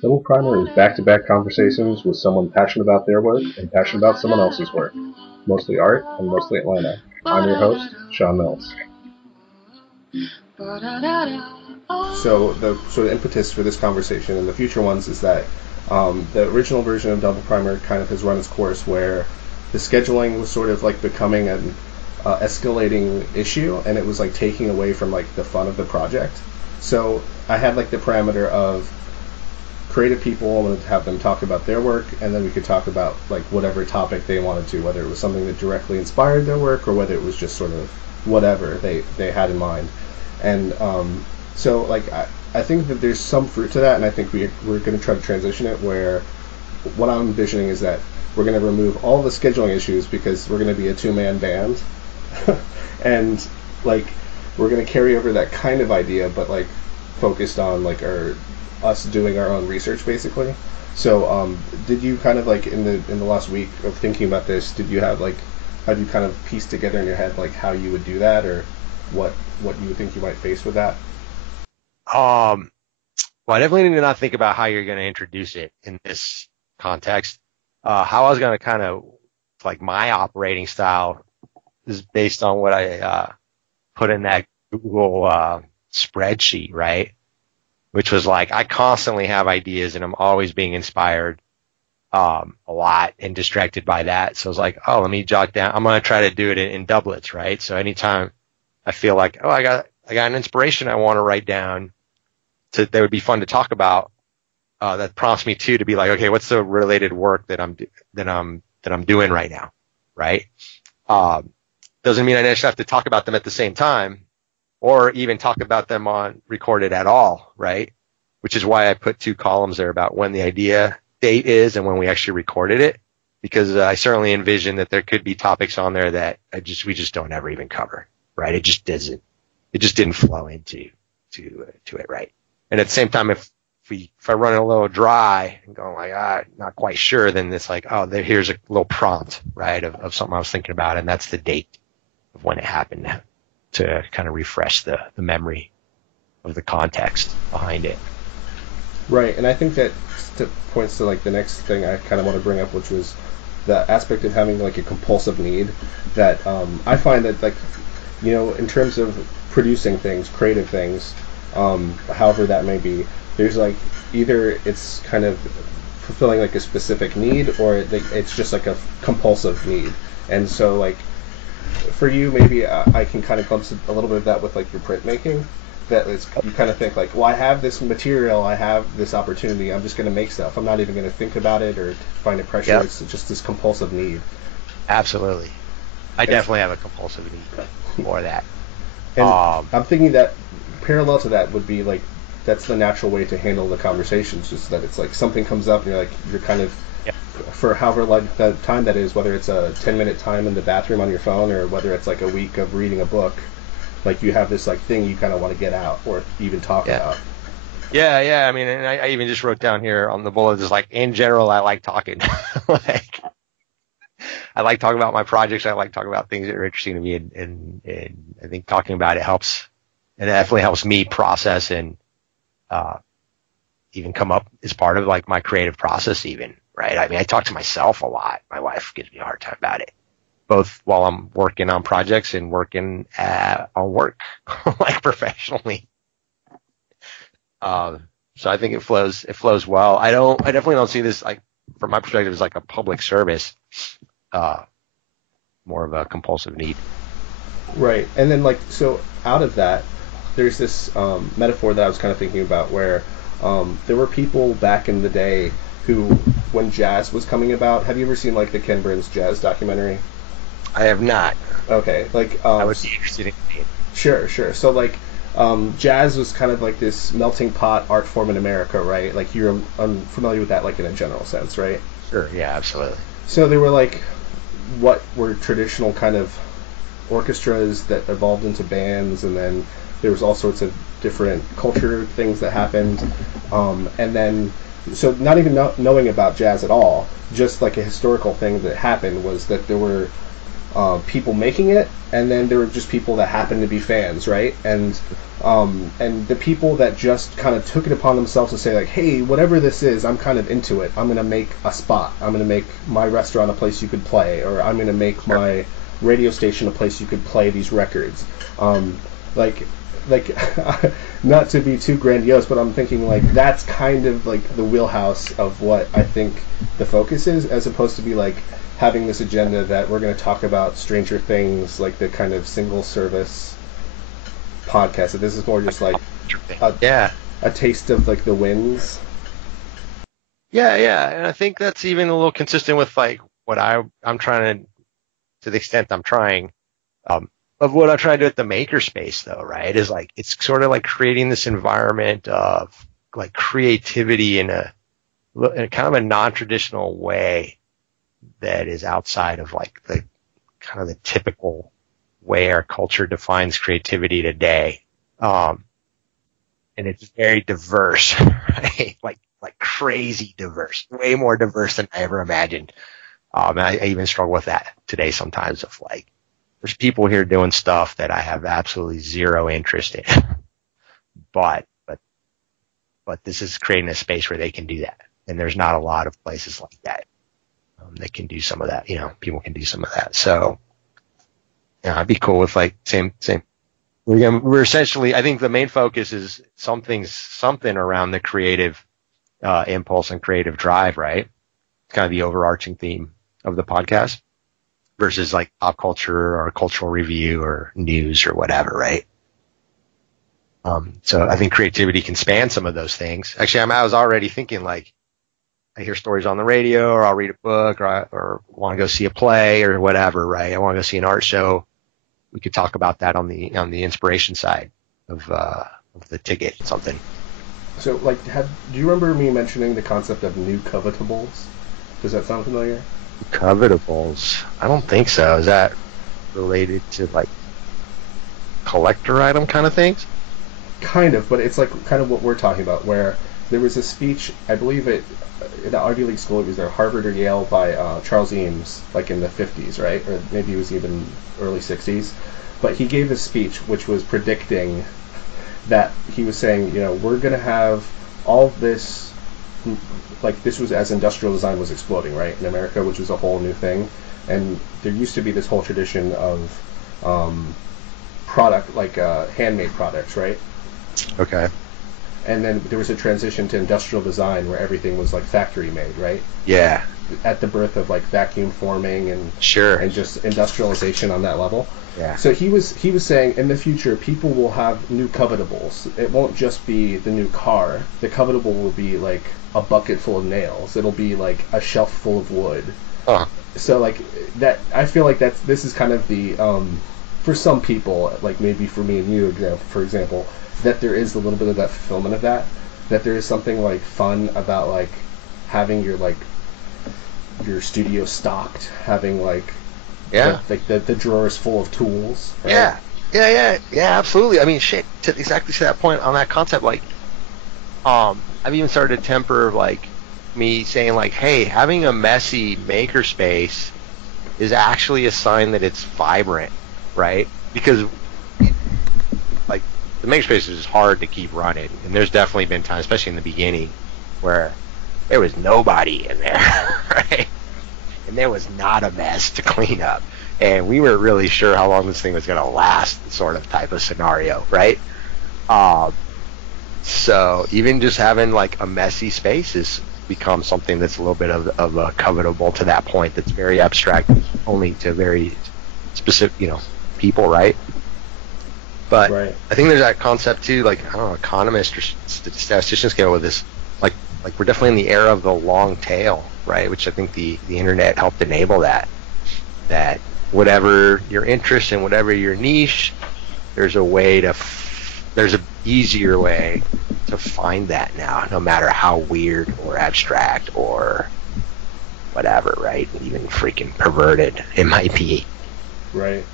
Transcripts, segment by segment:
Double Primer is back-to-back conversations with someone passionate about their work and passionate about someone else's work, mostly art and mostly Atlanta. I'm your host, Sean Mills. So the sort of impetus for this conversation and the future ones is that the original version of Double Primer kind of has run its course where the scheduling was sort of like becoming an escalating issue, and it was like taking away from like the fun of the project. So I had like the parameter of creative people. I wanted to have them talk about their work, and then we could talk about like whatever topic they wanted to, whether it was something that directly inspired their work or whether it was just sort of whatever they had in mind. And so like I think that there's some fruit to that, and I think we're going to try to transition it where what I'm envisioning is that we're going to remove all the scheduling issues because we're going to be a two-man band, and like we're going to carry over that kind of idea, but like focused on like our us doing our own research basically. So did you kind of like in the last week of thinking about this, did you have like how do you kind of piece together in your head like how you would do that or what you would think you might face with that? Um, well, I definitely need to not think about how you're going to introduce it in this context. How I was going to kind of like my operating style is based on what I put in that Google spreadsheet, right? Which was like I constantly have ideas and I'm always being inspired a lot and distracted by that. So I was like, oh, let me jot down. I'm going to try to do it in doublets, right? So anytime I feel like, oh, I got an inspiration I want to write down that would be fun to talk about. That prompts me to be like, okay, what's the related work that I'm doing right now, right? Doesn't mean I necessarily have to talk about them at the same time, or even talk about them on recorded at all, right? Which is why I put two columns there about when the idea date is and when we actually recorded it, because I certainly envision that there could be topics on there that we just don't ever even cover, right? It just didn't flow to it, right? And at the same time, if I run it a little dry and going like, not quite sure, then it's like, oh, here's a little prompt, right, of something I was thinking about, and that's the date of when it happened to kind of refresh the memory of the context behind it. Right, and I think that points to like the next thing I kind of want to bring up, which was the aspect of having like a compulsive need that I find that like in terms of producing things, creative things, however that may be, there's like either it's kind of fulfilling like a specific need or it's just like a compulsive need. And so like for you, maybe I can kind of glimpse a little bit of that with like your printmaking. That is, you kind of think like, well, I have this material, I have this opportunity, I'm just going to make stuff. I'm not even going to think about it or find it pressure. Yep, It's just this compulsive need. absolutely. I And, definitely have a compulsive need for that. and I'm thinking that parallel to that would be like that's the natural way to handle the conversations. Just that it's like something comes up and you're kind of Yep, for however like the time that is, whether it's a 10-minute time in the bathroom on your phone or whether it's like a week of reading a book, like you have this like thing you kind of want to get out or even talk yeah. about. Yeah. I mean, and I even just wrote down here on the bullet, just like in general, I like talking. Like, I like talking about my projects. I like talking about things that are interesting to me, and I think talking about it helps. And it definitely helps me process and uh, even come up as part of like my creative process, even, right? I mean, I talk to myself a lot. My wife gives me a hard time about it, both while I'm working on projects and working on work, like professionally. Uh, so I think it flows well. I definitely don't see this like from my perspective as like a public service, uh, more of a compulsive need. Right, and then like so out of that, there's this metaphor that I was kind of thinking about where there were people back in the day who, when jazz was coming about, have you ever seen like the Ken Burns jazz documentary? I have not. Okay, like I would be interested in it. sure, sure. So like jazz was kind of like this melting pot art form in America, right? Like you're unfamiliar with that, like in a general sense, right? Sure. Yeah, absolutely. So there were like what were traditional kind of orchestras that evolved into bands, and then there was all sorts of different culture things that happened, and then so not even knowing about jazz at all, just like a historical thing that happened was that there were people making it, and then there were just people that happened to be fans, right? And the people that just kind of took it upon themselves to say like, hey, whatever this is, I'm kind of into it. I'm gonna make a spot. I'm gonna make my restaurant a place you could play, or I'm gonna make my radio station a place you could play these records. Like not to be too grandiose, but I'm thinking like that's kind of like the wheelhouse of what I think the focus is, as opposed to be like having this agenda that we're going to talk about Stranger Things, like the kind of single service podcast. So this is more just like a taste of like the wins. Yeah, and I think that's even a little consistent with like what I'm trying to the extent I'm trying, of what I'm trying to do at the makerspace though, right? Is like, it's sort of like creating this environment of like creativity in a kind of a non-traditional way that is outside of like the kind of the typical way our culture defines creativity today. And it's very diverse, right? Like crazy diverse, way more diverse than I ever imagined. And I even struggle with that today sometimes, of like, there's people here doing stuff that I have absolutely zero interest in, but this is creating a space where they can do that. And there's not a lot of places like that. That can do some of that, people can do some of that. So, I'd be cool with like same. We're essentially, I think the main focus is something around the creative impulse and creative drive, right? It's kind of the overarching theme of the podcast versus like pop culture or cultural review or news or whatever, right? So I think creativity can span some of those things. Actually, I was already thinking like, I hear stories on the radio, or I'll read a book, or want to go see a play or whatever, right? I want to go see an art show. We could talk about that on the inspiration side of the ticket, something. So, like, do you remember me mentioning the concept of new covetables? Does that sound familiar? Covetables? I don't think so. Is that related to like collector item kind of things? Kind of, but it's like kind of what we're talking about, where there was a speech, I believe in the Ivy League school, it was either Harvard or Yale, by Charles Eames, like in the 50s, right? Or maybe it was even early 60s. But he gave a speech which was predicting that he was saying, we're going to have all this, like this was as industrial design was exploding, right, in America, which was a whole new thing. And there used to be this whole tradition of product, like handmade products, right? Okay. And then there was a transition to industrial design where everything was like factory made, right? Yeah. At the birth of like vacuum forming and and just industrialization on that level. Yeah. So he was saying in the future people will have new covetables. It won't just be the new car. The covetable will be like a bucket full of nails. It'll be like a shelf full of wood. So like that, I feel like this is kind of the for some people, like maybe for me and you, for example, that there is a little bit of that fulfillment of that there is something like fun about like having your studio stocked, having like the drawers full of tools, right? Yeah, absolutely. I mean, shit, exactly to that point on that concept, like I've even started to temper like me saying like, hey, having a messy makerspace is actually a sign that it's vibrant, right? Because like the makerspace is hard to keep running, and there's definitely been times, especially in the beginning, where there was nobody in there, right? And there was not a mess to clean up, and we weren't really sure how long this thing was going to last, sort of type of scenario, right? So even just having like a messy space has become something that's a little bit of a covetable to that point. That's very abstract, only to very specific, people, right? But right. I think there's that concept too, like, I don't know, economists or statisticians go with this, like we're definitely in the era of the long tail, right? Which I think the internet helped enable that whatever your interest and whatever your niche, there's an easier way to find that now, no matter how weird or abstract or whatever, right? Even freaking perverted it might be. Right.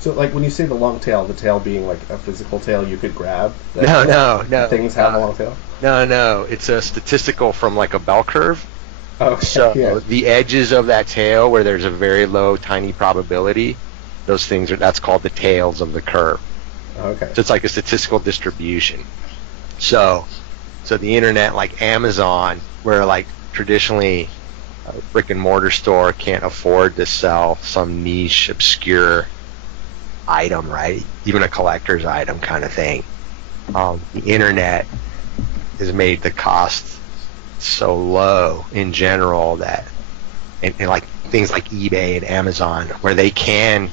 So, like, when you say the long tail, the tail being like a physical tail you could grab? No. Things have a long tail? No. It's a statistical from like a bell curve. Okay. So Yeah. the edges of that tail where there's a very low, tiny probability, that's called the tails of the curve. Okay. So it's like a statistical distribution. So the internet, like Amazon, where like traditionally a brick and mortar store can't afford to sell some niche, obscure item, right? Even a collector's item kind of thing. The internet has made the cost so low in general that, and like things like eBay and Amazon, where they can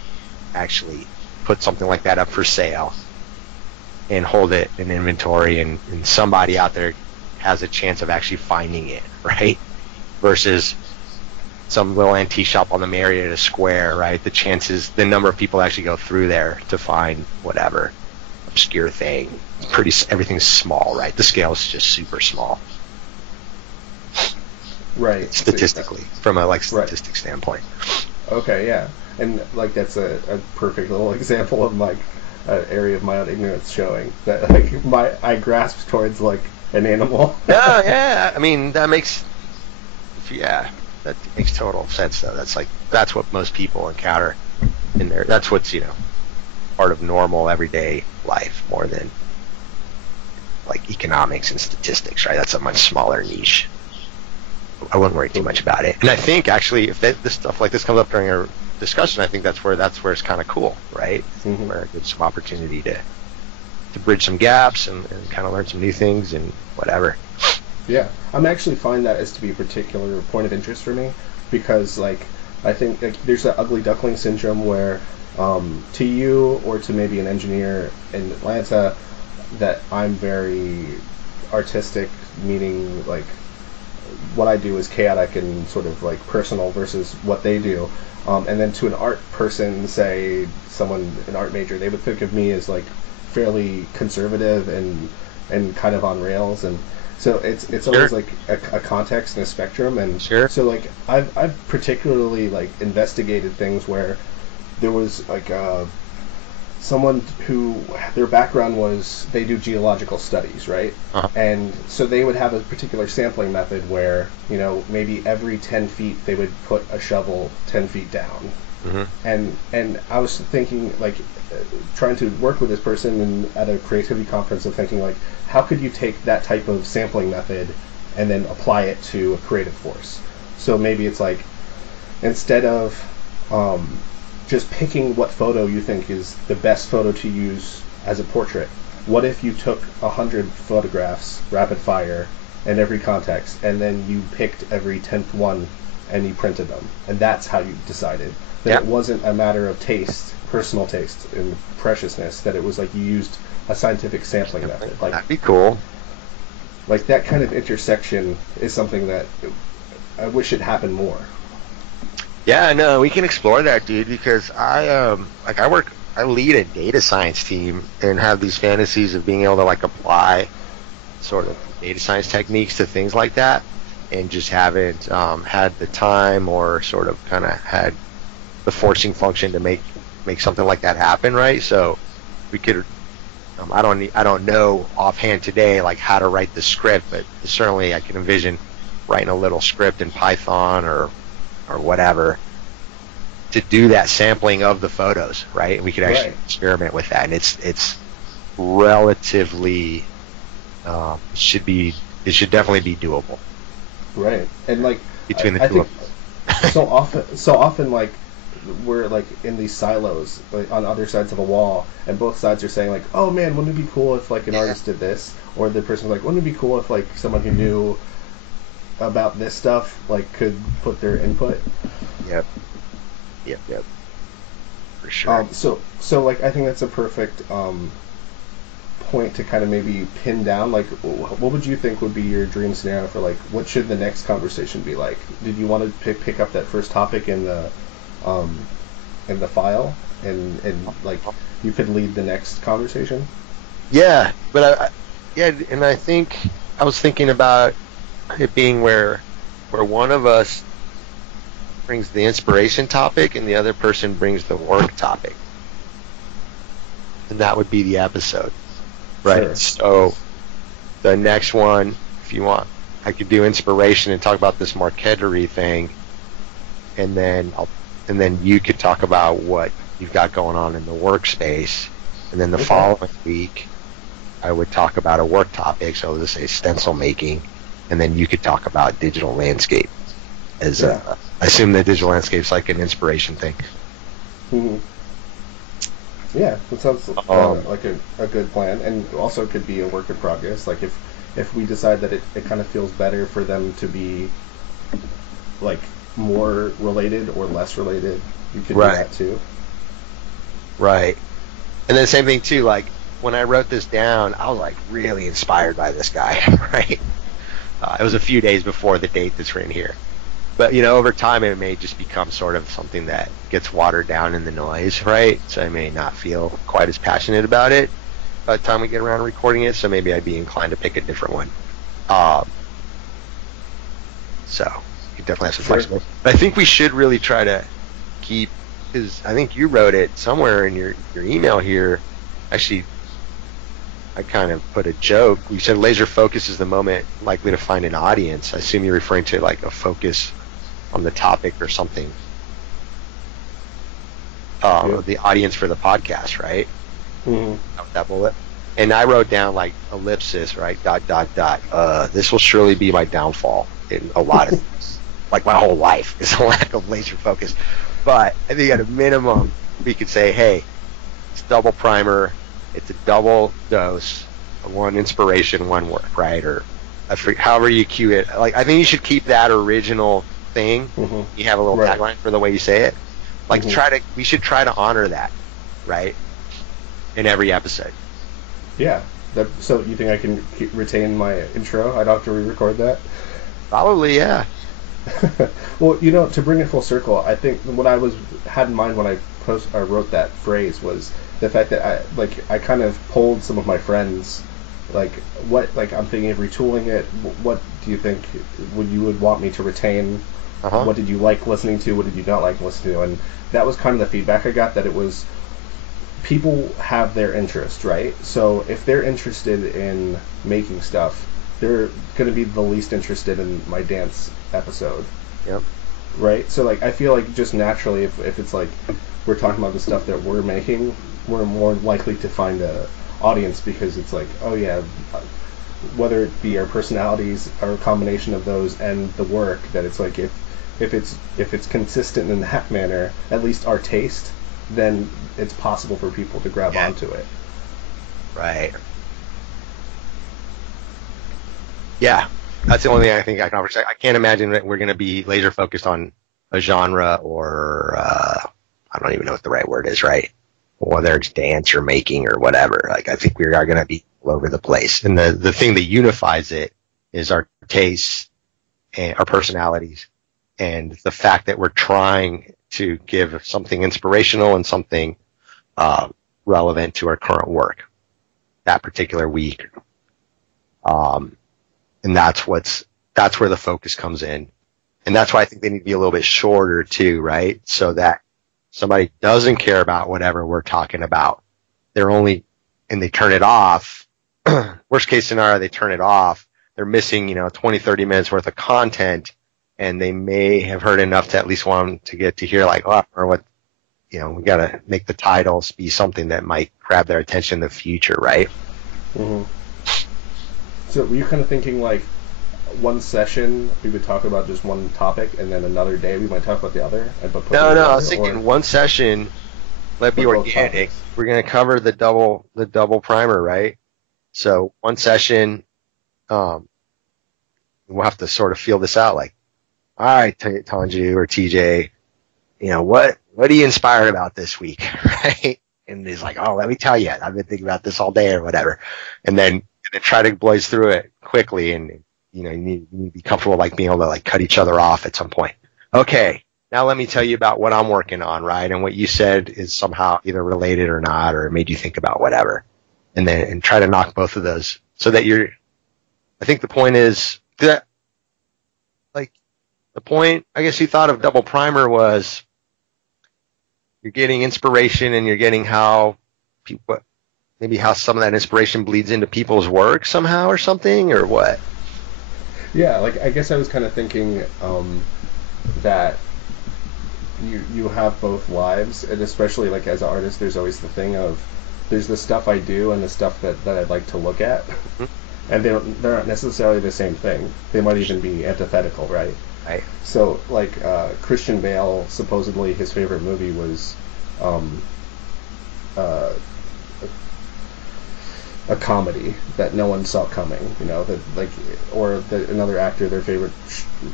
actually put something like that up for sale and hold it in inventory, and somebody out there has a chance of actually finding it, right? Versus some little antique shop on the Marietta Square, right? The number of people actually go through there to find whatever obscure thing, everything's small, right? The scale is just super small. Right. Statistically, from a statistics standpoint. Okay, yeah. And like that's a perfect little example of like an area of my own ignorance showing that like I grasp towards like an animal. No, yeah. I mean that makes total sense though. That's what most people encounter in there. That's what's part of normal everyday life more than like economics and statistics, right? That's a much smaller niche. I wouldn't worry too much about it. And I think actually, if this stuff like this comes up during a discussion, I think that's where it's kind of cool, right? Mm-hmm. Where it's some opportunity to bridge some gaps and kind of learn some new things and whatever. Yeah, I'm actually find that as to be a particular point of interest for me because like I think like, there's that ugly duckling syndrome where to you or to maybe an engineer in Atlanta that I'm very artistic, meaning like what I do is chaotic and sort of like personal versus what they do. And then to an art person, say an art major, they would think of me as like fairly conservative and kind of on rails. And so it's Sure. always like a context and a spectrum. And Sure. so like I've particularly like investigated things where there was like someone who their background was they do geological studies, right? Uh-huh. And so they would have a particular sampling method where maybe every 10 feet they would put a shovel 10 feet down. Mm-hmm. And I was thinking like trying to work with this person and at a creativity conference of thinking like how could you take that type of sampling method and then apply it to a creative force? So maybe it's like instead of just picking what photo you think is the best photo to use as a portrait. What if you took 100 photographs, rapid fire, in every context, and then you picked every 10th one and you printed them, and that's how you decided that It wasn't a matter of taste, personal taste, and preciousness. That it was like you used a scientific sampling method. Like that'd be cool. Like that kind of intersection is something that I wish it happened more. Yeah, no, we can explore that, dude, because I lead a data science team and have these fantasies of being able to like apply sort of data science techniques to things like that, and just haven't had the time or sort of kind of had the forcing function to make something like that happen, right? So we could I don't know offhand today like how to write the script, but certainly I can envision writing a little script in Python or whatever to do that sampling of the photos, right? And we could actually experiment with that, and it's relatively it should definitely be doable. Right, and like between the two of them. so often like we're like in these silos like, on other sides of a wall, and both sides are saying like, oh man, wouldn't it be cool if like an artist did this, or the person's like, wouldn't it be cool if like someone who knew about this stuff like could put their input. Yep. For sure. So like I think that's a perfect point to kind of maybe pin down like what would you think would be your dream scenario for like what should the next conversation be like? Did you want to pick up that first topic in the file and like you could lead the next conversation? Yeah, but I think I was thinking about it being where one of us brings the inspiration topic and the other person brings the work topic, and that would be the episode, right? Sure. So the next one, if you want, I could do inspiration and talk about this marqueterie thing, and then you could talk about what you've got going on in the workspace, and then the following week I would talk about a work topic, so let's say stencil making, and then you could talk about digital landscape. I assume the digital landscape is like an inspiration thing. Mm-hmm. Yeah, that sounds like a good plan, and also could be a work in progress. Like if we decide that it kind of feels better for them to be like more related or less related, you could do that too. Right. And then same thing too, like when I wrote this down, I was like really inspired by this guy, right? It was a few days before the date that's written here. But, over time it may just become sort of something that gets watered down in the noise, right? So I may not feel quite as passionate about it by the time we get around to recording it, so maybe I'd be inclined to pick a different one. So you definitely have some flexibility. But I think we should really try to keep, because I think you wrote it somewhere in your email here. Actually, I kind of put a joke. You said laser focus is the moment likely to find an audience. I assume you're referring to like a focus on the topic or something. The audience for the podcast, right? Mm-hmm. That bullet. And I wrote down like ellipsis, right? ... This will surely be my downfall in a lot of things. Like my whole life is a lack of laser focus. But I think at a minimum, we could say, hey, it's double primer. It's a double dose, one inspiration, one work, right? Or however you cue it. Like I think you should keep that original thing. Mm-hmm. You have a little tagline for the way you say it. Like we should try to honor that, right? In every episode. Yeah. So you think I can retain my intro? I don't have to re-record that? Probably, yeah. Well, to bring it full circle, I think what I had in mind when I wrote that phrase was the fact that I kind of polled some of my friends, I'm thinking of retooling it. What do you think you would want me to retain? What did you like listening to? What did you not like listening to? And that was kind of the feedback I got, that it was people have their interest, right? So if they're interested in making stuff, they're going to be the least interested in my dance episode. Yep. Right? So I feel like just naturally, if it's like we're talking about the stuff that we're making, we're more likely to find a audience, because it's like, oh yeah, whether it be our personalities or a combination of those and the work, that it's like if it's consistent in that manner, at least our taste, then it's possible for people to grab onto it. Right. Yeah, that's the only thing I think I can offer. I can't imagine that we're going to be laser focused on a genre or I don't even know what the right word is, right? Whether it's dance or making or whatever. Like I think we are going to be all over the place. And the thing that unifies it is our tastes and our personalities, and the fact that we're trying to give something inspirational and something relevant to our current work that particular week. And that's where the focus comes in. And that's why I think they need to be a little bit shorter too, right? So that somebody doesn't care about whatever we're talking about. And they turn it off. Worst case scenario, they turn it off. They're missing, 20, 30 minutes worth of content, and they may have heard enough to at least want to get to hear or what, we got to make the titles be something that might grab their attention in the future, right? Mm-hmm. So were you kind of thinking one session we would talk about just one topic, and then another day we might talk about the other? No, I was thinking one session, let be organic. We're going to cover the double primer, right? So one session, we'll have to sort of feel this out. All right, Tanju or TJ, what are you inspired about this week, right? And he's like, oh, let me tell you, I've been thinking about this all day or whatever, and then try to blaze through it quickly, and you need to be comfortable being able to cut each other off at some point. Okay, now let me tell you about what I'm working on, right? And what you said is somehow either related or not, or it made you think about whatever, and try to knock both of those so that I think the point is that the point I guess you thought of double primer was you're getting inspiration, and you're getting how people, maybe how some of that inspiration bleeds into people's work somehow or something, or what? Yeah, like I guess I was kind of thinking that you have both lives, and especially like as an artist, there's always the thing of there's the stuff I do and the stuff that I'd like to look at, Mhm. and they're not necessarily the same thing. They might even be antithetical, right? Right. So like Christian Bale, supposedly his favorite movie was um, uh, a comedy that no one saw coming, that like, or another actor, their favorite,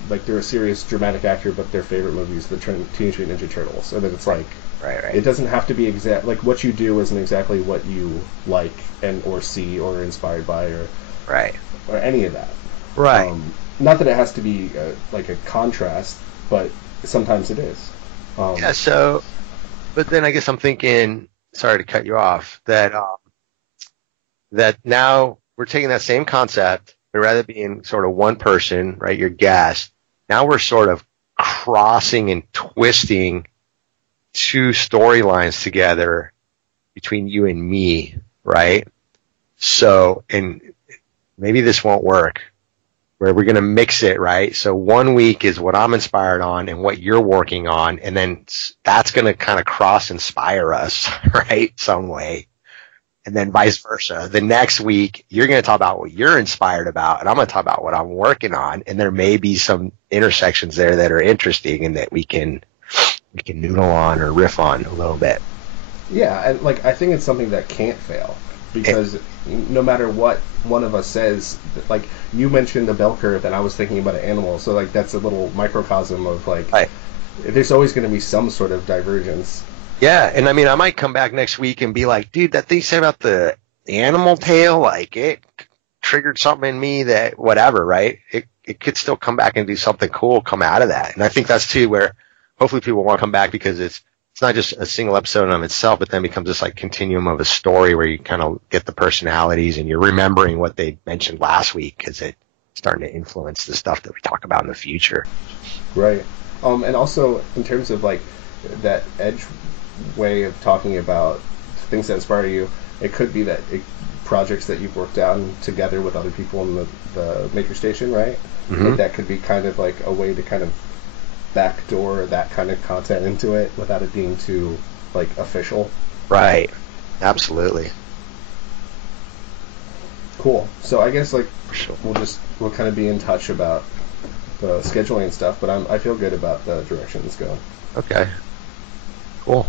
like they're a serious dramatic actor, but their favorite movie is the Teenage Mutant Ninja Turtles, so that it's like, Right. it doesn't have to be exact, like what you do isn't exactly what you like and or see or are inspired by Right. or any of that. Right. Not that it has to be like a contrast, but sometimes it is. Yeah. So, but then I guess I'm thinking, sorry to cut you off, that now we're taking that same concept, but rather being sort of one person, right, your guest, now we're sort of crossing and twisting two storylines together between you and me, right? So, and maybe this won't work, where we're going to mix it, right? So 1 week is what I'm inspired on and what you're working on, and then that's going to kind of cross inspire us, right? Some way. And then vice versa. The next week, you're going to talk about what you're inspired about, and I'm going to talk about what I'm working on. And there may be some intersections there that are interesting and that we can noodle on or riff on a little bit. Yeah, and like I think it's something that can't fail because no matter what one of us says, like you mentioned the bell curve, and I was thinking about an animal, so like that's a little microcosm of like Right. there's always going to be some sort of divergence. Yeah, and I mean, I might come back next week and be like, dude, that thing you said about the animal tail, like it triggered something in me that whatever, right? It could still come back and do something cool come out of that. And I think that's too where hopefully people want to come back because it's not just a single episode of itself, but then becomes this like continuum of a story where you kind of get the personalities and you're remembering what they mentioned last week because it's starting to influence the stuff that we talk about in the future. Right. And also in terms of like that edge way of talking about things that inspire you, it could be that projects that you've worked on together with other people in the Maker Station, right? Mm-hmm. Like that could be kind of like a way to kind of backdoor that kind of content into it without it being too like official. Right. Absolutely. Cool. So I guess like For sure. we'll kind of be in touch about the scheduling and stuff, but I feel good about the direction it's going. Okay. Cool.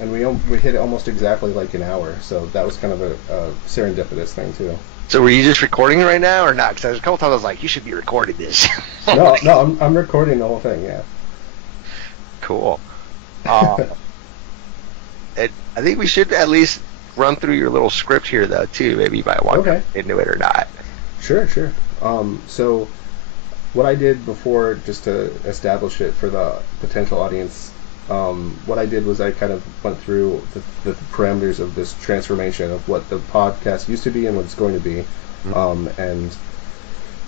And we hit it almost exactly like an hour, so that was kind of a serendipitous thing too. So were you just recording it right now or not? Because there's a couple times I was like, you should be recording this. No, I'm recording the whole thing. Yeah. Cool. I think we should at least run through your little script here, though, too. Maybe you might want to get into it or not. Sure. So what I did before, just to establish it for the potential audience, what I did was I kind of went through the parameters of this transformation of what the podcast used to be and what it's going to be. Mm-hmm. And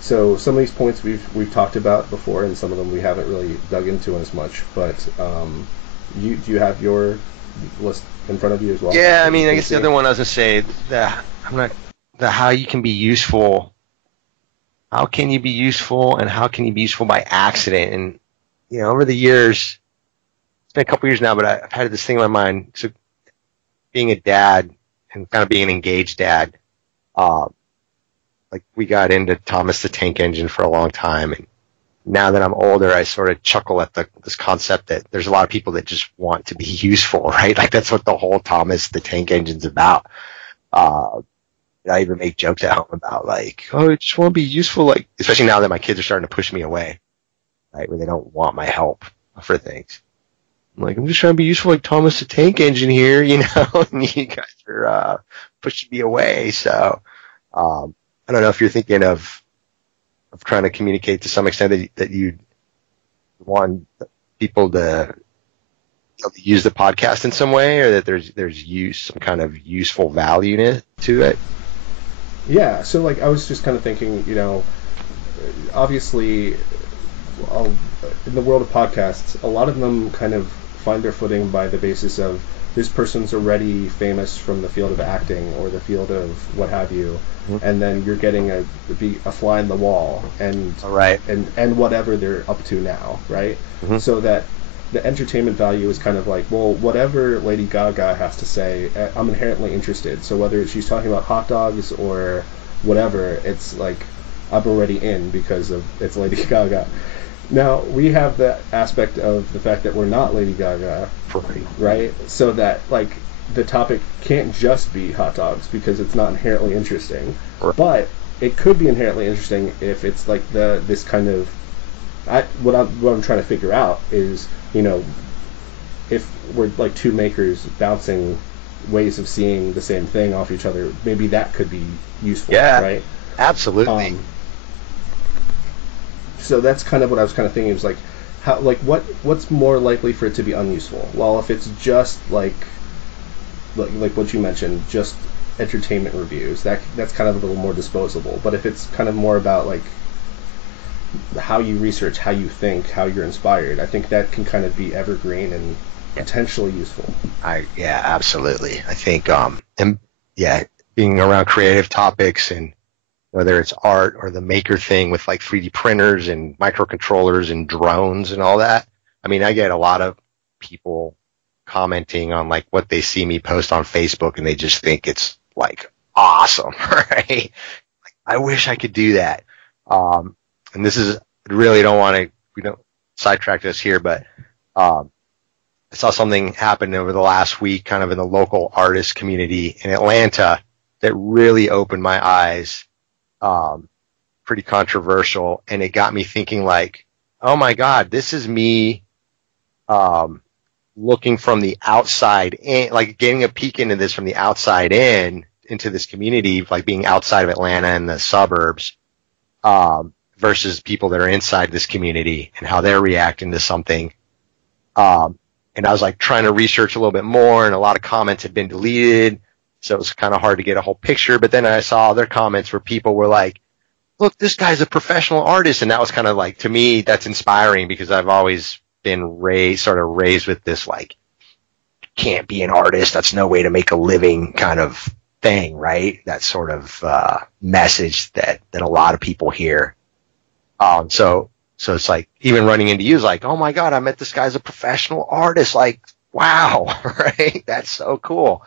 so some of these points we've talked about before, and some of them we haven't really dug into as much. But do you have your list in front of you as well? Yeah, I mean, I guess the other one I was gonna say that how you can be useful. How can you be useful, and how can you be useful by accident? And over the years, it's been a couple years now, but I've had this thing in my mind. So, being a dad and kind of being an engaged dad, like we got into Thomas the Tank Engine for a long time, and now that I'm older, I sort of chuckle at this concept that there's a lot of people that just want to be useful, right? Like that's what the whole Thomas the Tank Engine's about. I even make jokes at home about like, oh, I just want to be useful, like especially now that my kids are starting to push me away, right, when they don't want my help for things. I'm like, I'm just trying to be useful like Thomas the Tank Engine here, and you guys are pushing me away. So I don't know if you're thinking of trying to communicate to some extent that you want people to use the podcast in some way, or that there's some kind of useful value to it. Yeah, so like I was just kind of thinking, obviously, in the world of podcasts, a lot of them kind of find their footing by the basis of this person's already famous from the field of acting or the field of what have you, and then you're getting a fly in the wall and Right. and whatever they're up to now, right? So that the entertainment value is kind of like, well, whatever Lady Gaga has to say, I'm inherently interested. So whether she's talking about hot dogs or whatever, it's like I'm already in because of it's Lady Gaga. Now we have the aspect of the fact that we're not Lady Gaga, right? So that like the topic can't just be hot dogs because it's not inherently interesting, but it could be inherently interesting if it's like this kind of what I'm trying to figure out is, you know, if we're like two makers bouncing ways of seeing the same thing off each other, maybe that could be useful, right? Absolutely. So that's kind of what I was kind of thinking. It was like, how, like what's more likely for it to be unuseful? Well, if it's just like what you mentioned, just entertainment reviews, that's kind of a little more disposable. But if it's kind of more about like how you research, how you think, how you're inspired, I think that can kind of be evergreen and potentially useful. Absolutely. I think and being around creative topics, and whether it's art or the maker thing with like 3D printers and microcontrollers and drones and all that. I mean, I get a lot of people commenting on like what they see me post on Facebook, and they just think it's like awesome, right? Like, I wish I could do that. And this is, I really don't want to, we don't sidetrack this here, but I saw something happen over the last week kind of in the local artist community in Atlanta that really opened my eyes. Pretty controversial, and it got me thinking like, oh my God, this is me looking from the outside in, like getting a peek into this from the outside in, into this community, like being outside of Atlanta and the suburbs, versus people that are inside this community and how they're reacting to something. And I was like trying to research a little bit more, and a lot of comments had been deleted, so it was kind of hard to get a whole picture. But then I saw other comments where people were like, look, this guy's a professional artist. And that was kind of like, to me, that's inspiring, because I've always been raised with this, like, can't be an artist, that's no way to make a living kind of thing, right? That sort of message that a lot of people hear. So it's like, even running into you is like, oh my God, I met this guy as a professional artist. Like, wow, right? That's so cool.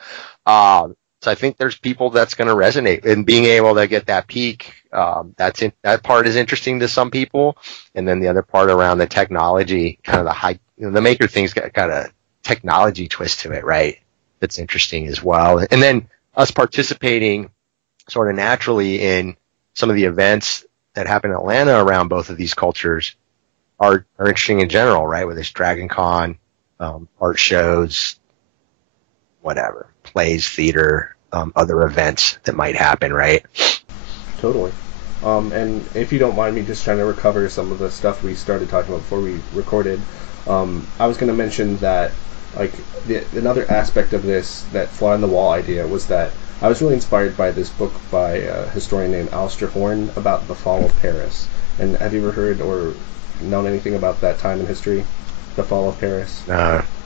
So I think there's people that's going to resonate, and being able to get that peak. That part is interesting to some people. And then the other part around the technology, kind of the high, the maker thing's got a technology twist to it, right? That's interesting as well. And then us participating sort of naturally in some of the events that happen in Atlanta around both of these cultures are interesting in general, right? Whether it's Dragon Con, art shows, whatever, plays, theater, other events that might happen, right? Totally. And if you don't mind me just trying to recover some of the stuff we started talking about before we recorded, I was going to mention that, like, another aspect of this, that fly on the wall idea, was that I was really inspired by this book by a historian named Alistair Horn about the fall of Paris. And have you ever heard or known anything about that time in history, the fall of Paris?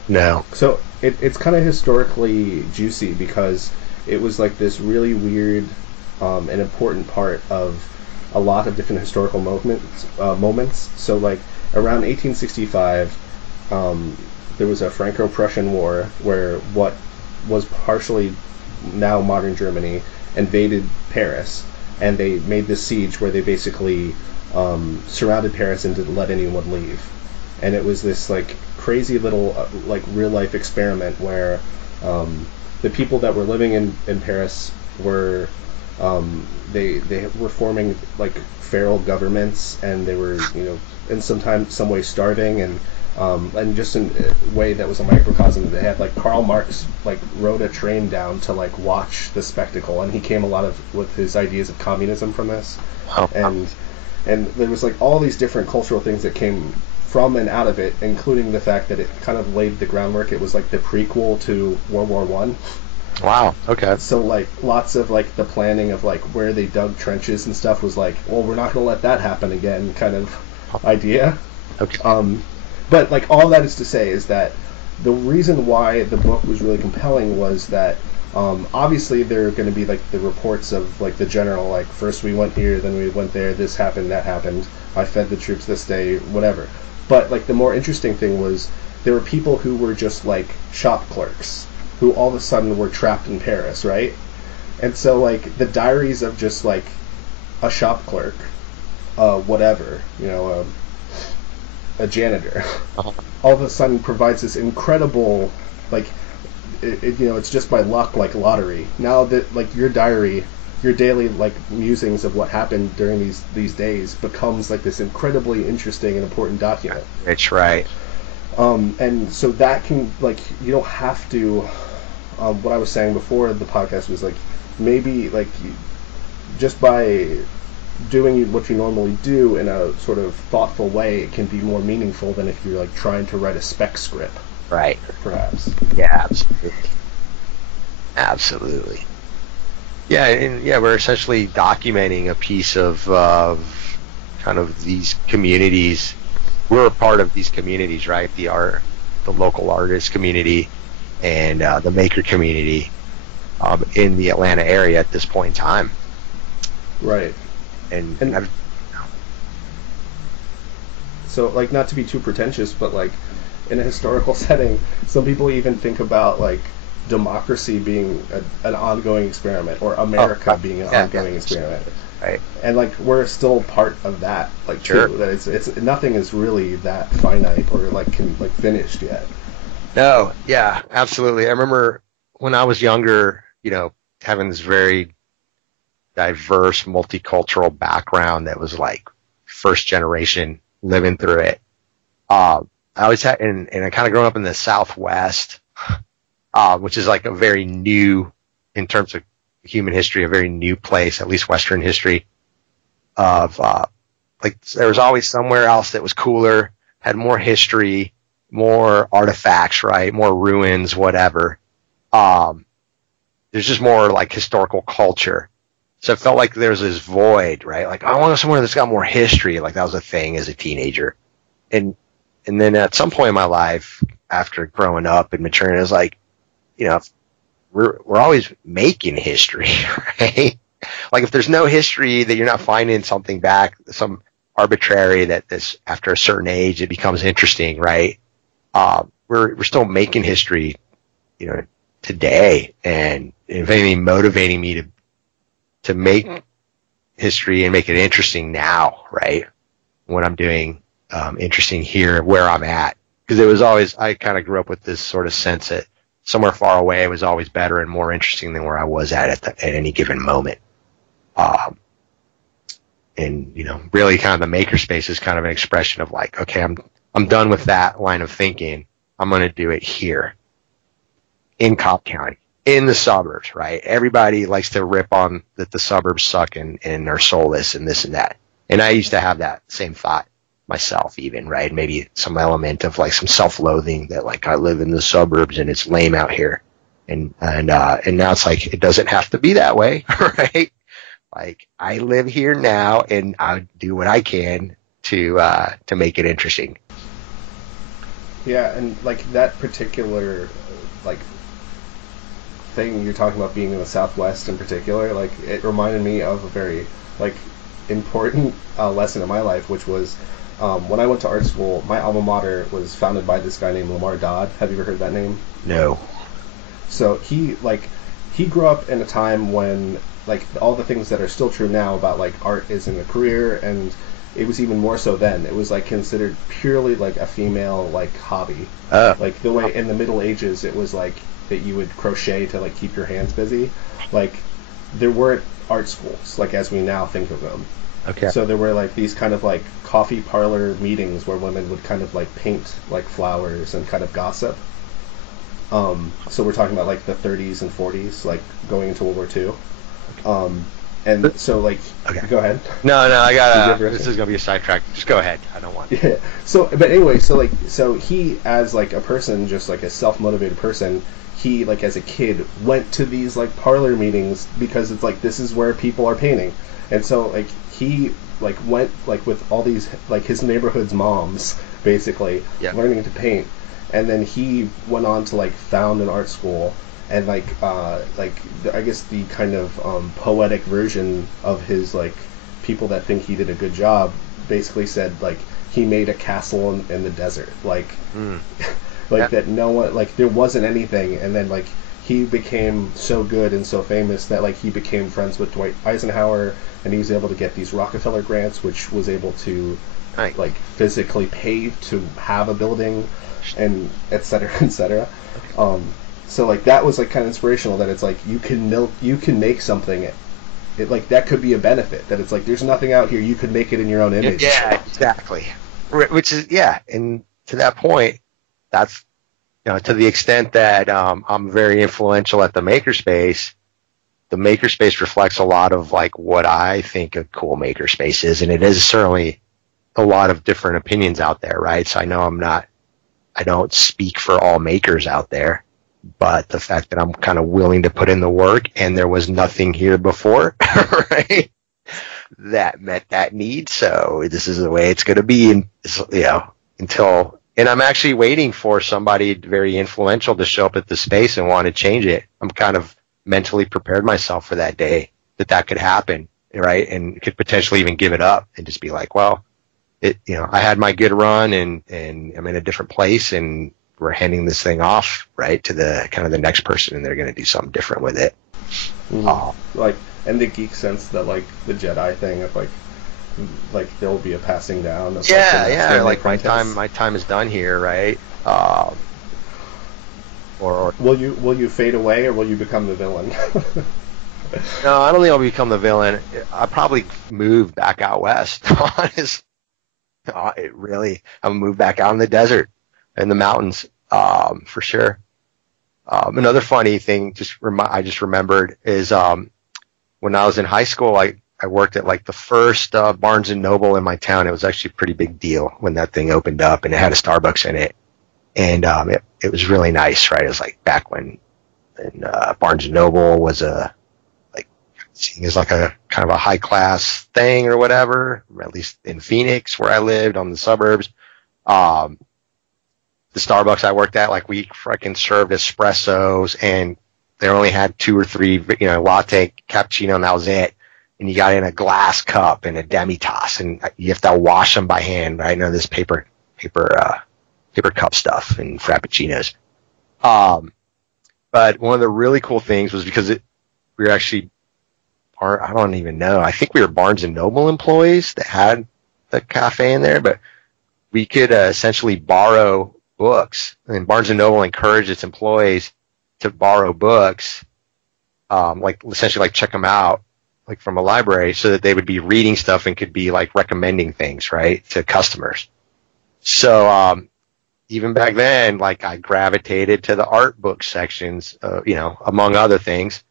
No. So it's kind of historically juicy, because it was like this really weird and important part of a lot of different historical moments. So like around 1865, there was a Franco-Prussian War where what was partially now modern Germany invaded Paris, and they made this siege where they basically surrounded Paris and didn't let anyone leave. And it was this like crazy little like real life experiment where the people that were living in Paris were they were forming like feral governments, and they were, you know, in some way starving, and just in a way that was a microcosm. They had like Karl Marx like rode a train down to like watch the spectacle, and he came a lot of with his ideas of communism from this. And there was like all these different cultural things that came from and out of it, including the fact that it kind of laid the groundwork. It was like the prequel to World War One. Wow. Okay. So like lots of like the planning of like where they dug trenches and stuff was like, well, we're not going to let that happen again, kind of idea. Okay. But like all that is to say is that the reason why the book was really compelling was that obviously there are going to be like the reports of like the general, like first we went here, then we went there, this happened, that happened, I fed the troops this day, whatever. But like the more interesting thing was there were people who were just like shop clerks who all of a sudden were trapped in Paris, right? And so like the diaries of just like a shop clerk, whatever, a janitor, all of a sudden provides this incredible, like, it's just by luck, like lottery. Now that like your diary, your daily like musings of what happened during these days becomes like this incredibly interesting and important document. It's right. And so that can like you don't have to. What I was saying before the podcast was like maybe like just by doing what you normally do in a sort of thoughtful way, it can be more meaningful than if you're like trying to write a spec script. Right. Perhaps. Yeah, absolutely. Yeah, and we're essentially documenting a piece of kind of these communities. We're a part of these communities, right? The local artist community, and the maker community in the Atlanta area at this point in time. Right. And so, like, not to be too pretentious, but like in a historical setting, some people even think about like democracy being an ongoing experiment, or America being an ongoing experiment. Right. And like we're still part of that, like sure. Too. That it's nothing is really that finite or like finished yet. No, yeah, absolutely. I remember when I was younger, having this very diverse, multicultural background that was like first generation living through it. I always had, and I kind of grown up in the Southwest, which is like a very new, in terms of human history, a very new place, at least Western history, of like there was always somewhere else that was cooler, had more history, more artifacts, right? More ruins, whatever. There's just more like historical culture. So it felt like there's this void, right? Like, I want to go somewhere that's got more history. Like that was a thing as a teenager. And then at some point in my life, after growing up and maturing, I was like, we're always making history, right? Like if there's no history, that you're not finding something back, some arbitrary that this after a certain age it becomes interesting, right? We're still making history, today, and if anything, motivating me to make history and make it interesting now, right? What I'm doing, interesting here, where I'm at, because it was always, I kind of grew up with this sort of sense that somewhere far away was always better and more interesting than where I was at any given moment. And really kind of the makerspace is kind of an expression of like, okay, I'm done with that line of thinking. I'm going to do it here in Cobb County, in the suburbs, right? Everybody likes to rip on that the suburbs suck and are soulless and this and that. And I used to have that same thought myself even, right? Maybe some element of like some self-loathing that like I live in the suburbs and it's lame out here. And now it's like, it doesn't have to be that way, right? Like I live here now and I do what I can to make it interesting. Yeah. And like that particular, like thing you're talking about being in the Southwest in particular, like it reminded me of a very like important lesson in my life, which was when I went to art school, my alma mater was founded by this guy named Lamar Dodd. Have you ever heard that name? No. So he grew up in a time when like all the things that are still true now about like art isn't a career, and it was even more so then. It was like considered purely like a female like hobby. Like the way in the Middle Ages it was like that you would crochet to like keep your hands busy. Like there weren't art schools like as we now think of them. Okay. So there were like these kind of like coffee parlor meetings where women would kind of like paint like flowers and kind of gossip. So we're talking about like the 30s and 40s, like going into World War II. And so like, okay. Go ahead. No, I gotta. This is gonna be a sidetrack. Just go ahead. I don't want. Yeah. So, but anyway, so he as like a person, just like a self-motivated person, he like as a kid went to these like parlor meetings because it's like this is where people are painting, and so like he like went like with all these like his neighborhood's moms basically Yeah. learning to paint, and then he went on to like found an art school, and I guess the kind of poetic version of his like people that think he did a good job basically said like he made a castle in the desert, like like Yeah. that no one like there wasn't anything, and then like he became so good and so famous that like he became friends with Dwight Eisenhower, and he was able to get these Rockefeller grants, which was able to Right. like physically pay to have a building, and et cetera, et cetera. So like that was like kind of inspirational, that it's like you can make something. It like that could be a benefit, that it's like there's nothing out here, you could make it in your own image. Yeah, exactly. Which is, yeah, and to that point, that's, to the extent that I'm very influential at the makerspace. The makerspace reflects a lot of like what I think a cool makerspace is, and it is certainly a lot of different opinions out there, right? So I know I don't speak for all makers out there, but the fact that I'm kind of willing to put in the work, and there was nothing here before, right? That met that need. So this is the way it's going to be, and until, and I'm actually waiting for somebody very influential to show up at the space and want to change it. I'm kind of mentally prepared myself for that day that could happen, right? And could potentially even give it up and just be like, well, I had my good run, and I'm in a different place, and we're handing this thing off, right, to the kind of the next person, and they're going to do something different with it. Like, and the geek sense that like the Jedi thing of like there will be a passing down of like my time is done here, right? Or will you fade away, or will you become the villain? No, I don't think I'll become the villain. I'll probably move back out west. Honest, I'll move back out in the desert, in the mountains, for sure. Another funny thing I just remembered is when I was in high school, I worked at like the first Barnes and Noble in my town. It was actually a pretty big deal when that thing opened up, and it had a Starbucks in it, and it was really nice, right? It was like back when Barnes and Noble was seen as like a kind of a high class thing or whatever, or at least in Phoenix where I lived on the suburbs. The Starbucks I worked at, like we freaking served espressos, and they only had 2 or 3, latte, cappuccino, and that was it. And you got in a glass cup and a demi-tasse, and you have to wash them by hand, right? None of this paper cup stuff and frappuccinos. But one of the really cool things was because we were actually, I don't even know, I think we were Barnes and Noble employees that had the cafe in there, but we could essentially borrow books, and Barnes and Noble encouraged its employees to borrow books, essentially check them out, like from a library, so that they would be reading stuff and could be like recommending things, right, to customers. So even back then, like I gravitated to the art book sections, among other things.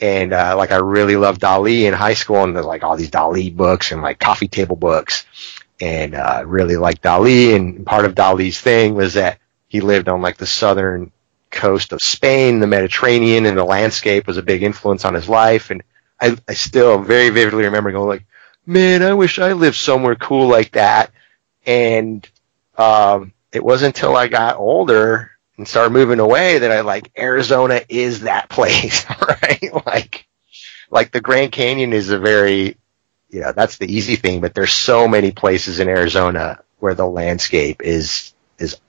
And I really loved Dali in high school, and there's like all these Dali books and like coffee table books, and really liked Dali. And part of Dali's thing was that he lived on like the southern coast of Spain, the Mediterranean, and the landscape was a big influence on his life. And I still very vividly remember going like, man, I wish I lived somewhere cool like that. And it wasn't until I got older and started moving away that I Arizona is that place, right? Like the Grand Canyon is a very, that's the easy thing, but there's so many places in Arizona where the landscape is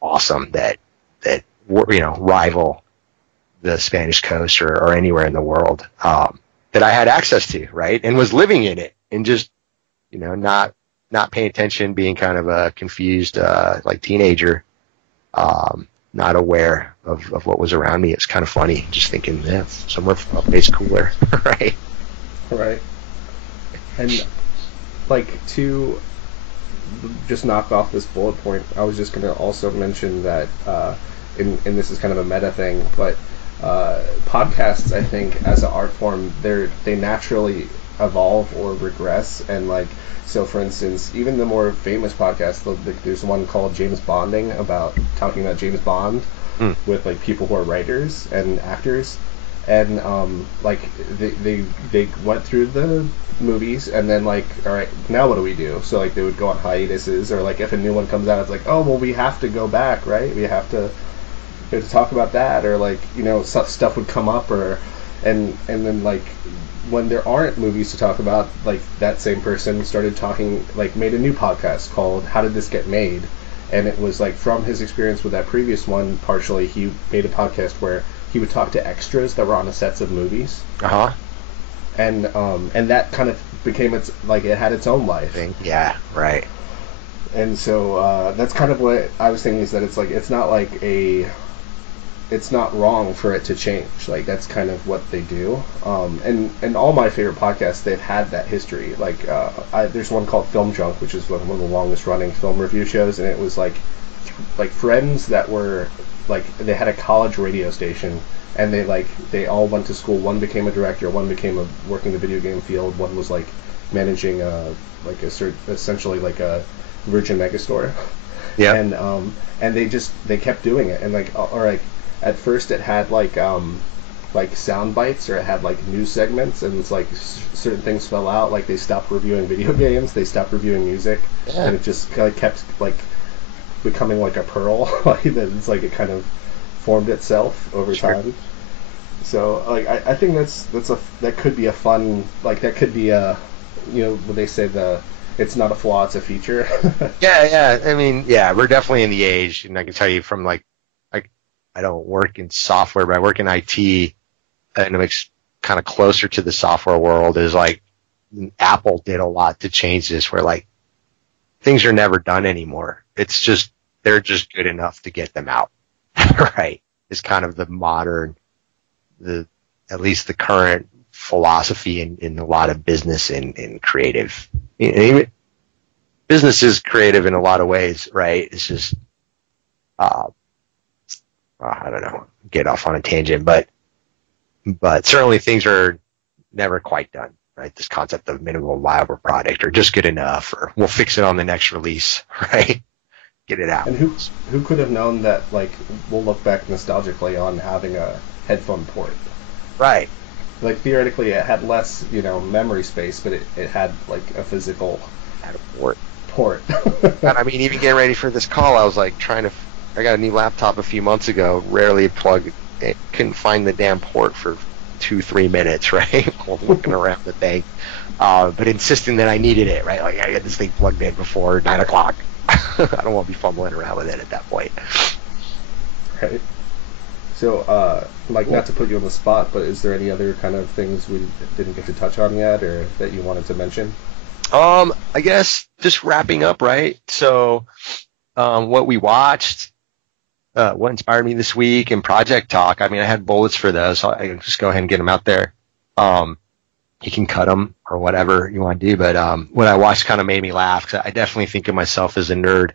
awesome that rival the Spanish coast or anywhere in the world, that I had access to, right? And was living in it, and just, not paying attention, being kind of a confused, teenager, not aware of what was around me. It's kind of funny, just thinking, yeah, somewhere upstate's cooler, right? Right. And to just knock off this bullet point, I was just going to also mention that, and this is kind of a meta thing, but podcasts, I think, as an art form, they naturally evolve or regress, and so for instance, even the more famous podcasts, there's one called James Bonding, talking about James Bond with people who are writers and actors. and like they went through the movies, and then like, all right, now what do we do? So like they would go on hiatuses, or like if a new one comes out, it's like, oh well, we have to go back, right? We have to talk about that, or like, you know, stuff would come up, or and then like when there aren't movies to talk about, like that same person started talking, like made a new podcast called How Did This Get Made? And it was like from his experience with that previous one, partially he made a podcast where he would talk to extras that were on the sets of movies. Uh-huh. And that kind of became its, like, it had its own life. Yeah, right. And so that's kind of what I was thinking, is that it's like, it's not like it's not wrong for it to change. Like, that's kind of what they do. And all my favorite podcasts, they've had that history. Like, there's one called Film Junk, which is one of the longest running film review shows, and it was like friends that were like, they had a college radio station, and they all went to school. One became a director, one became working the video game field, one was like managing essentially like a Virgin Megastore. Yeah. And they kept doing it, and like at first it had like sound bites, or it had like news segments, and it's like certain things fell out, like they stopped reviewing video games, they stopped reviewing music, and it just kind of kept like becoming like a pearl. Like it's like it kind of formed itself over time. So like I think that could be a fun, like that could be a, you know, when they say it's not a flaw, it's a feature. Yeah. I mean, yeah, we're definitely in the age, and I can tell you from like I don't work in software, but I work in IT, and it's kind of closer to the software world. Is like Apple did a lot to change this, where like things are never done anymore. It's just, they're just good enough to get them out. Right. It's kind of the modern, at least the current philosophy in a lot of business and creative. Even business is creative in a lot of ways, right? It's just, I don't know, get off on a tangent, but certainly things are never quite done, right? This concept of minimal viable product, or just good enough, or we'll fix it on the next release, right? Get it out. And who could have known that, like, we'll look back nostalgically on having a headphone port. Right. Like, theoretically it had less, you know, memory space, but it had like a physical port. And I mean, even getting ready for this call, I was like I got a new laptop a few months ago, rarely plugged it, couldn't find the damn port for 2-3 minutes, right? While looking around the thing. But insisting that I needed it, right? Like, I got this thing plugged in before 9 o'clock. I don't want to be fumbling around with it at that point. Right. So, like, not to put you on the spot, but is there any other kind of things we didn't get to touch on yet, or that you wanted to mention? I guess just wrapping up, right? So, what we watched, what inspired me this week, and Project Talk. I mean, I had bullets for those, so I can just go ahead and get them out there. You can cut them or whatever you want to do, but what I watched kind of made me laugh, because I definitely think of myself as a nerd,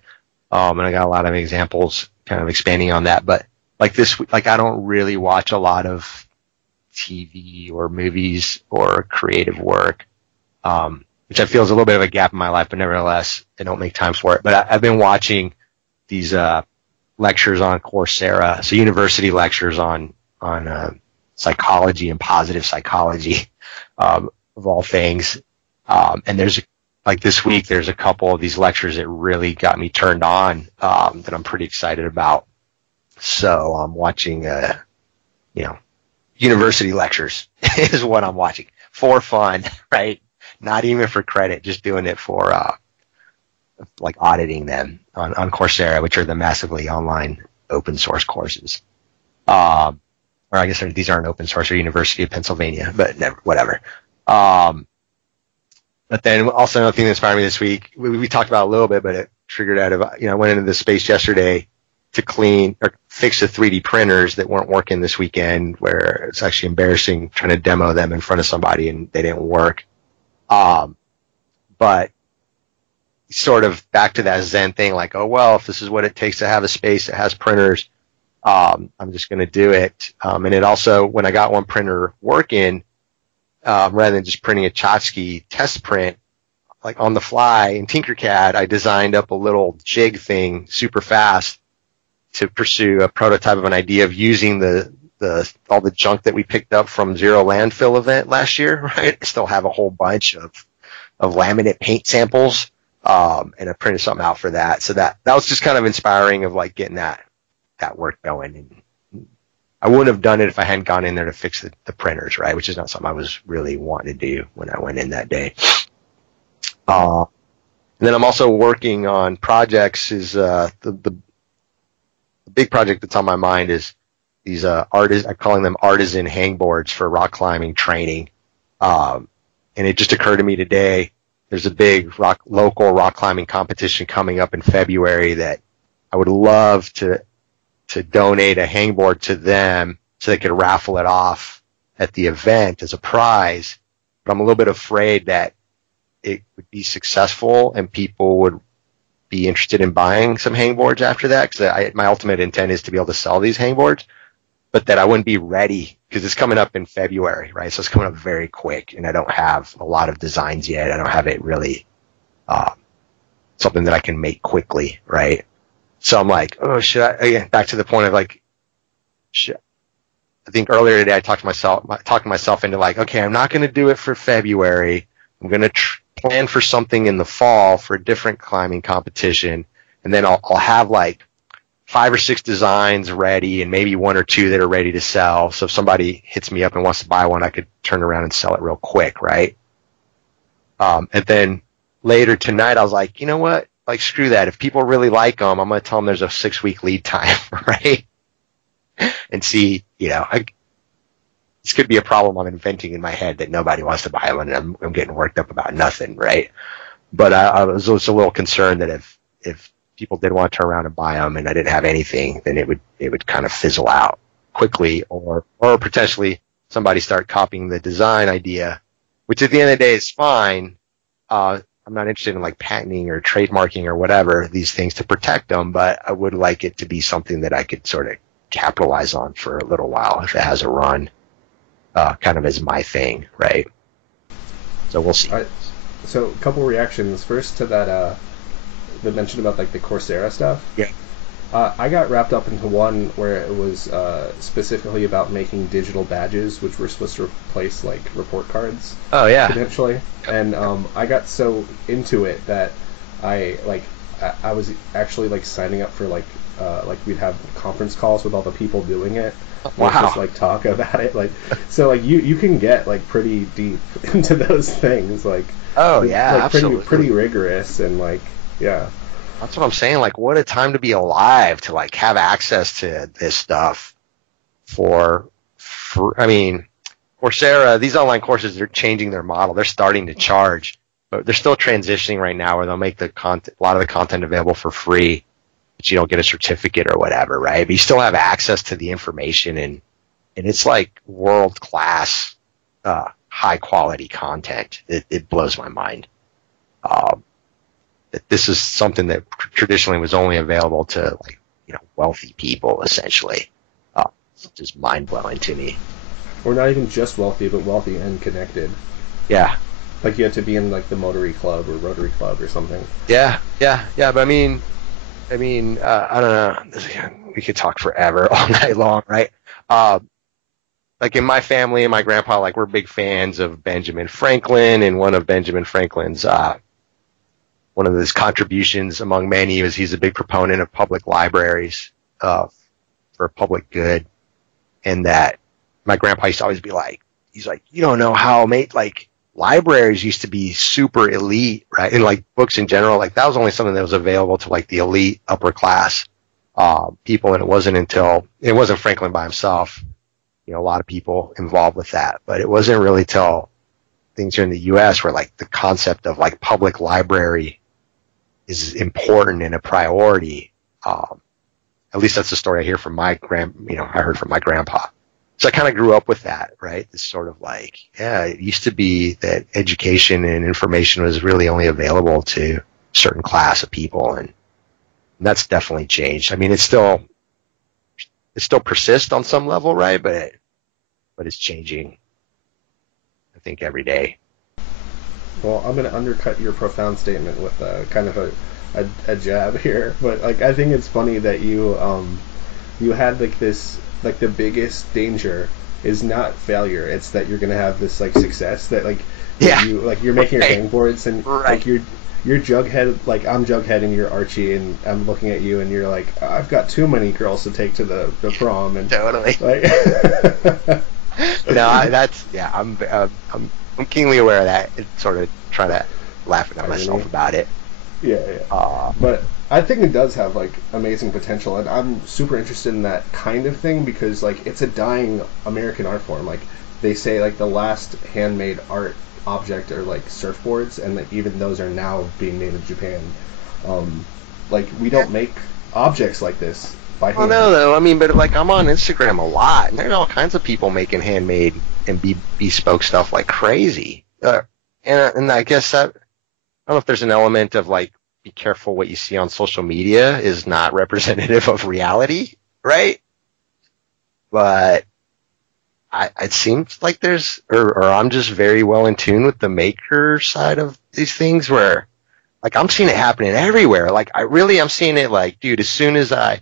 and I got a lot of examples kind of expanding on that. But like this, like, I don't really watch a lot of TV or movies or creative work, which I feel is a little bit of a gap in my life, but nevertheless, I don't make time for it. But I've been watching these lectures on Coursera, so university lectures on psychology and positive psychology, of all things. And there's, like, this week, there's a couple of these lectures that really got me turned on, that I'm pretty excited about. So I'm watching, university lectures is what I'm watching for fun, right? Not even for credit, just doing it for, like, auditing them on Coursera, which are the massively online open source courses. Or I guess these aren't open source, or University of Pennsylvania, but whatever. But then also another thing that inspired me this week, we talked about a little bit, but it triggered out of, I went into this space yesterday to clean or fix the 3D printers that weren't working this weekend, where it's actually embarrassing trying to demo them in front of somebody and they didn't work. But sort of back to that Zen thing, like, oh, well, if this is what it takes to have a space that has printers, I'm just going to do it. And it also, when I got one printer working, rather than just printing a tchotchke test print, like on the fly in Tinkercad, I designed up a little jig thing super fast to pursue a prototype of an idea of using the all the junk that we picked up from Zero Landfill event last year, right? I still have a whole bunch of laminate paint samples, and I printed something out for that. So that was just kind of inspiring of like getting that work going. And I wouldn't have done it if I hadn't gone in there to fix the printers, right? Which is not something I was really wanting to do when I went in that day. And then I'm also working on projects. Is the big project that's on my mind is these I'm calling them artisan hangboards for rock climbing training. And it just occurred to me today, there's a big local rock climbing competition coming up in February that I would love to donate a hangboard to them so they could raffle it off at the event as a prize. But I'm a little bit afraid that it would be successful and people would be interested in buying some hangboards after that, because my ultimate intent is to be able to sell these hangboards, but that I wouldn't be ready because it's coming up in February, right? So it's coming up very quick, and I don't have a lot of designs yet. I don't have it really something that I can make quickly, right? So I'm like, oh, should I? Again, back to the point of like, I think earlier today I talked myself into like, okay, I'm not going to do it for February. I'm going to plan for something in the fall for a different climbing competition, and then I'll have like 5 or 6 designs ready and maybe 1 or 2 that are ready to sell. So if somebody hits me up and wants to buy one, I could turn around and sell it real quick, right? And then later tonight, I was like, you know what? Like, screw that. If people really like them, I'm going to tell them there's a 6-week lead time, right? And see, this could be a problem I'm inventing in my head that nobody wants to buy them, and I'm getting worked up about nothing, right? But I was also a little concerned that if people did want to turn around and buy them and I didn't have anything, then it would kind of fizzle out quickly, or potentially somebody start copying the design idea, which at the end of the day is fine. I'm not interested in like patenting or trademarking or whatever these things to protect them, but I would like it to be something that I could sort of capitalize on for a little while if it has a run, kind of as my thing, right? So we'll see. So a couple reactions. First to that, the mention about like the Coursera stuff. Yeah. I got wrapped up into one where it was specifically about making digital badges, which were supposed to replace like report cards. Oh yeah. Potentially. And I got so into it that I was actually like signing up for like we'd have conference calls with all the people doing it. Wow. Just like talk about it, like so like you can get like pretty deep into those things, like yeah, like absolutely. pretty rigorous, and like yeah. That's what I'm saying. Like, what a time to be alive to like have access to this stuff I mean, Coursera, these online courses, they're changing their model. They're starting to charge, but they're still transitioning right now where they'll make a lot of the content available for free, but you don't get a certificate or whatever, right? But you still have access to the information, and it's like world-class, high-quality content. It blows my mind. That this is something that traditionally was only available to like, wealthy people, essentially. It's just mind-blowing to me. Or not even just wealthy, but wealthy and connected. Yeah. Like you had to be in like the Rotary Club or something. Yeah. But I mean, I don't know. We could talk forever, all night long, right? Like in my family and my grandpa, like we're big fans of Benjamin Franklin, and one of Benjamin Franklin's one of his contributions among many is he's a big proponent of public libraries for public good, and that my grandpa used to always be like, he's like, you don't know how like libraries used to be super elite, right? And like books in general, like that was only something that was available to like the elite upper class people, and it wasn't Franklin by himself. A lot of people involved with that, but it wasn't really till things here in the U.S. where like the concept of like public library is important and a priority. At least that's the story I hear from I heard from my grandpa. So I kind of grew up with that, right? This sort of like, yeah, it used to be that education and information was really only available to a certain class of people, and that's definitely changed. I mean, it still persists on some level, right? But it's changing, I think, every day. Well, I'm going to undercut your profound statement with kind of a jab here, but like I think it's funny that you had like this like the biggest danger is not failure. It's that you're gonna have this like success that like Yeah. you like you're making your Right. hangboards and Right. like you're Jughead, like I'm Jughead and you're Archie, and I'm looking at you and you're like, I've got too many girls to take to the prom, and Totally. like I'm keenly aware of that. And sort of trying to laugh at myself about it. yeah. But I think it does have like amazing potential, and I'm super interested in that kind of thing because like it's a dying American art form. Like they say, like the last handmade art object are like surfboards, and like even those are now being made in Japan. Like we don't make objects like this by hand. Oh no, though. I mean, but like I'm on Instagram a lot, and there's all kinds of people making handmade and bespoke stuff like crazy. And I guess that I don't know if there's an element of like be careful what you see on social media is not representative of reality, right? But it seems like there's, or I'm just very well in tune with the maker side of these things where, like, I'm seeing it happening everywhere. Like, I'm seeing it like, dude, as soon as I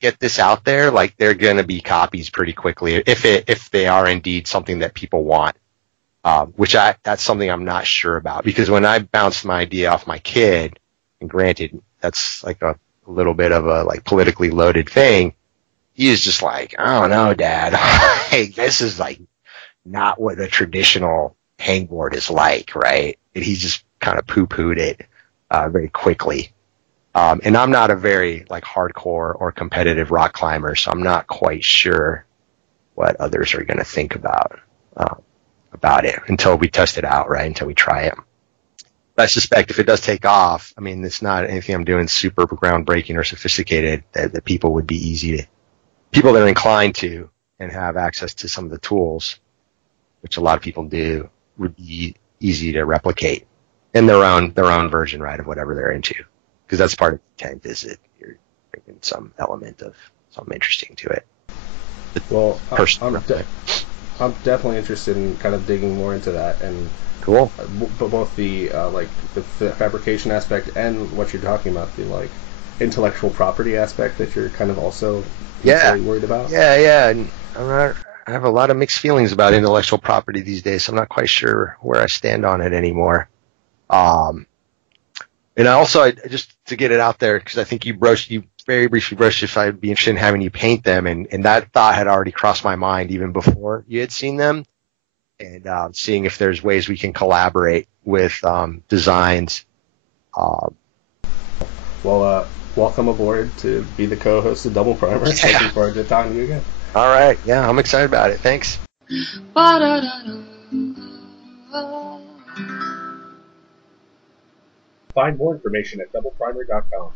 get this out there, like, they're going to be copies pretty quickly if they are indeed something that people want. That's something I'm not sure about because when I bounced my idea off my kid, and granted, that's like a little bit of a like politically loaded thing. He is just like, I don't know, Dad. Hey, this is like not what a traditional hangboard is like, right? And he just kind of poo-pooed it very quickly. And I'm not a very like hardcore or competitive rock climber, so I'm not quite sure what others are going to think about it until we test it out, right? Until we try it. But I suspect if it does take off, I mean, it's not anything I'm doing super groundbreaking or sophisticated that people that are inclined to and have access to some of the tools, which a lot of people do, would be easy to replicate in their own version, right, of whatever they're into. Because that's part of the intent, is that you're bringing some element of something interesting to it. Well, I'm definitely interested in kind of digging more into that, and cool. But both the like the fabrication aspect and what you're talking about, the like intellectual property aspect that you're kind of also worried about. Yeah. And I have a lot of mixed feelings about intellectual property these days. So I'm not quite sure where I stand on it anymore. And I also just to get it out there because I think you very briefly brushed if I'd be interested in having you paint them, and that thought had already crossed my mind even before you had seen them. And seeing if there's ways we can collaborate with designs. Well, welcome aboard to be the co-host of Double Primer. Yeah. Looking forward to talking to you again. All right. Yeah, I'm excited about it. Thanks. Find more information at doubleprimer.com.